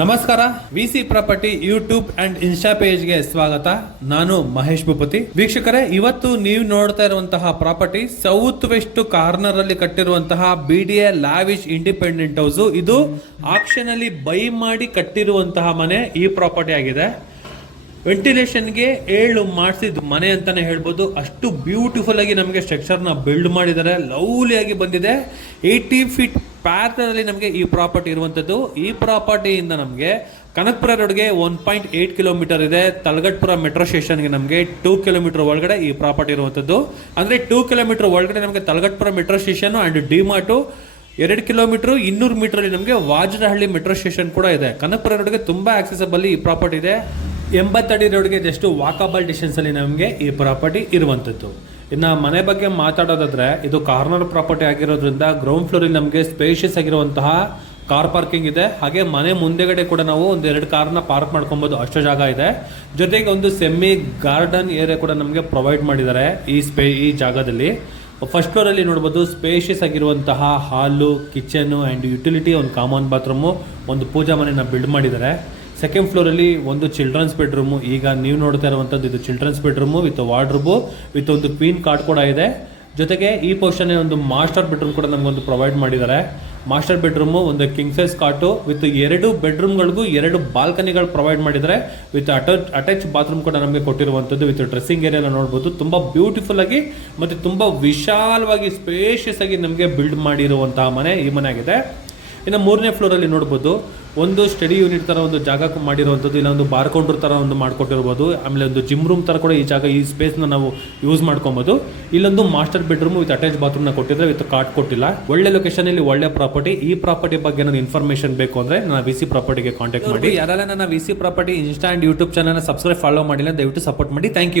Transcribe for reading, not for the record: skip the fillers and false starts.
ನಮಸ್ಕಾರ. VC property YouTube and insta ಪೇಜ್ಗೆ ಸ್ವಾಗತ. ನಾನು ಮಹೇಶ್ ಭೂಪತಿ. ವೀಕ್ಷಕರೇ, ಇವತ್ತು ನೀವು ನೋಡ್ತಾ ಇರುವಂತಹ ಪ್ರಾಪರ್ಟಿ ಸೌತ್ ವೆಸ್ಟ್ ಕಾರ್ನರ್ ಅಲ್ಲಿ ಕಟ್ಟಿರುವಂತಹ BDA ಲಾವಿಶ್ ಇಂಡಿಪೆಂಡೆಂಟ್ ಹೌಸ್. ಇದು ಆಕ್ಷನ್ ಅಲ್ಲಿ ಬೈ ಮಾಡಿ ಕಟ್ಟಿರುವಂತಹ ಮನೆ. ಈ ಪ್ರಾಪರ್ಟಿ ಆಗಿದೆ. ವೆಂಟಿಲೇಷನ್ಗೆ 7 ಮಾಡಿಸಿದ ಮನೆ ಅಂತಾನೆ ಹೇಳ್ಬೋದು. ಅಷ್ಟು ಬ್ಯೂಟಿಫುಲ್ ಆಗಿ ನಮಗೆ ಸ್ಟ್ರಕ್ಚರ್ ನ ಬಿಲ್ಡ್ ಮಾಡಿದ್ದಾರೆ. ಲವ್ಲಿ ಆಗಿ ಬಂದಿದೆ. 80 ಫೀಟ್ ಪ್ಯಾಟರ್ನ್ ಅಲ್ಲಿ ನಮಗೆ ಈ ಪ್ರಾಪರ್ಟಿ ಇರುವಂತದ್ದು. ಈ ಪ್ರಾಪರ್ಟಿಯಿಂದ ನಮಗೆ ಕನಕಪುರ ರೋಡ್ಗೆ 1.8 ಕಿಲೋಮೀಟರ್ ಇದೆ. ತಲಗಟ್ಪುರ ಮೆಟ್ರೋ ಸ್ಟೇಷನ್ಗೆ ನಮಗೆ 2 ಕಿಲೋಮೀಟರ್ ಒಳಗಡೆ ಈ ಪ್ರಾಪರ್ಟಿ ಇರುವಂತದ್ದು. ಅಂದ್ರೆ 2 ಕಿಲೋಮೀಟರ್ ಒಳಗಡೆ ನಮಗೆ Talaghattapura metro station and DMart, 2 kilometre 200 metre ಅಲ್ಲಿ ನಮಗೆ ವಾಜರಹಳ್ಳಿ ಮೆಟ್ರೋ ಸ್ಟೇಷನ್ ಕೂಡ ಇದೆ. ಕನಕಪುರ ರೋಡ್ಗೆ ತುಂಬಾ ಆಕ್ಸೆಸಬಲ್ ಈ ಪ್ರಾಪರ್ಟಿ ಇದೆ. 80 ಅಡಿ ರೋಡ್ಗೆ ಜಸ್ಟ್ ವಾಕಬಲ್ ಡಿಸ್ಟೆನ್ಸ್ ಅಲ್ಲಿ ನಮಗೆ ಈ ಪ್ರಾಪರ್ಟಿ ಇರುವಂತದ್ದು. ಇನ್ನು ಮನೆ ಬಗ್ಗೆ ಮಾತಾಡೋದಾದ್ರೆ, ಇದು ಕಾರ್ನರ್ ಪ್ರಾಪರ್ಟಿ ಆಗಿರೋದ್ರಿಂದ ಗ್ರೌಂಡ್ ಫ್ಲೋರ್ ಅಲ್ಲಿ ನಮಗೆ ಸ್ಪೇಷಿಯಸ್ ಆಗಿರುವಂತಹ ಕಾರ್ ಪಾರ್ಕಿಂಗ್ ಇದೆ. ಹಾಗೆ ಮನೆ ಮುಂದೆಗಡೆ ಕೂಡ ನಾವು 1-2 ಕಾರ್ನ ಪಾರ್ಕ್ ಮಾಡ್ಕೊಬಹುದು, ಅಷ್ಟು ಜಾಗ ಇದೆ. ಜೊತೆಗೆ ಒಂದು ಸೆಮಿ ಗಾರ್ಡನ್ ಏರಿಯಾ ಕೂಡ ನಮಗೆ ಪ್ರೊವೈಡ್ ಮಾಡಿದ್ದಾರೆ ಈ ಜಾಗದಲ್ಲಿ. ಫಸ್ಟ್ ಫ್ಲೋರ್ ಅಲ್ಲಿ ನೋಡಬಹುದು ಸ್ಪೇಷಿಯಸ್ ಆಗಿರುವಂತಹ ಹಾಲು, ಕಿಚನ್ ಅಂಡ್ ಯುಟಿಲಿಟಿ, ಒಂದು ಕಾಮನ್ ಬಾತ್ರೂಮು, ಒಂದು ಪೂಜಾ ಮನೆಯನ್ನ ಬಿಲ್ಡ್ ಮಾಡಿದ್ದಾರೆ. ಸೆಕೆಂಡ್ ಫ್ಲೋರ್ ಅಲ್ಲಿ ಒಂದು ಚಿಲ್ಡ್ರನ್ಸ್ ಬೆಡ್ರೂಮು. ಈಗ ನೀವು ನೋಡ್ತಾ ಇರುವಂತದ್ದು ಇದು children's bedroom with wardrobe with ಒಂದು ಕ್ವೀನ್ ಕಾರ್ಡ್ ಕೂಡ ಇದೆ. ಜೊತೆಗೆ ಈ ಪೋರ್ಷನ್ ಒಂದು ಮಾಸ್ಟರ್ ಬೆಡ್ರೂಮ್ ಕೂಡ ನಮಗೊಂದು ಪ್ರೊವೈಡ್ ಮಾಡಿದ್ದಾರೆ. ಮಾಸ್ಟರ್ ಬೆಡ್ರೂಮು, ಒಂದು ಕಿಂಗ್ ಸೈಜ್ ಕಾಟು ವಿತ್ 2 ಬೆಡ್ರೂಮ್ಗಳಿಗೂ 2 ಬಾಲ್ಕನಿಗಳು ಪ್ರೊವೈಡ್ ಮಾಡಿದ್ದಾರೆ. ವಿತ್ ಅಟ್ಯಾಚ್ ಬಾತ್ರೂಮ್ ಕೂಡ ನಮಗೆ ಕೊಟ್ಟಿರುವಂತದ್ದು. ವಿತ್ ಡ್ರೆಸ್ಸಿಂಗ್ ಏರಿಯಾ ನೋಡಬಹುದು. ತುಂಬಾ ಬ್ಯೂಟಿಫುಲ್ ಆಗಿ ಮತ್ತೆ ತುಂಬಾ ವಿಶಾಲವಾಗಿ ಸ್ಪೇಷಿಯಸ್ ಆಗಿ ನಮಗೆ ಬಿಲ್ಡ್ ಮಾಡಿರುವಂತಹ ಮನೆ ಈ ಮನೆ ಆಗಿದೆ. ಇನ್ನು 3ನೇ ಫ್ಲೋರ್ ಅಲ್ಲಿ ನೋಡಬಹುದು ಒಂದು ಸ್ಟಡಿ ಯೂನಿಟ್ ತರ ಒಂದು ಜಾಗ ಮಾಡಿರುವಂಥದ್ದು. ಇಲ್ಲ ಒಂದು ಬಾರ್ ಕೌಂಟರ್ ತರ ಒಂದು ಮಾಡ್ಕೊಟ್ಟಿರ್ಬೋದು. ಆಮೇಲೆ ಒಂದು ಜಿಮ್ ರೂಮ್ ತರ ಕೂಡ ಈ ಸ್ಪೇಸ್ ನ ನಾವು ಯೂಸ್ ಮಾಡ್ಕೊಬಹುದು. ಇಲ್ಲೊಂದು master bedroom with attach bathroom ನ ಕೊಟ್ಟಿದ್ರೆ, ವಿತ್ ಕಾರ್ಡ್ ಕೊಟ್ಟಿಲ್ಲ. ಒಳ್ಳೆ ಲೊಕೇಶನ್ ಅಲ್ಲಿ ಒಳ್ಳೆ ಪ್ರಾಪರ್ಟಿ. ಈ ಪ್ರಾಪರ್ಟಿ ಬಗ್ಗೆ ನಾನು ಇನ್ಫಾರ್ಮೇಶನ್ ಬೇಕು ಅಂದ್ರೆ ನನ್ನ ವಿಸಿ ಪ್ರಾಪರ್ಟಿಗೆ ಕಾಂಟ್ಯಾಕ್ಟ್ ಮಾಡಿ. ಯಾರೆಲ್ಲ ನನ್ನ VC property Insta and YouTube channel subscribe follow ಮಾಡಿಲ್ಲ, ದಯವಿಟ್ಟು ಸಪೋರ್ಟ್ ಮಾಡಿ. Thank you.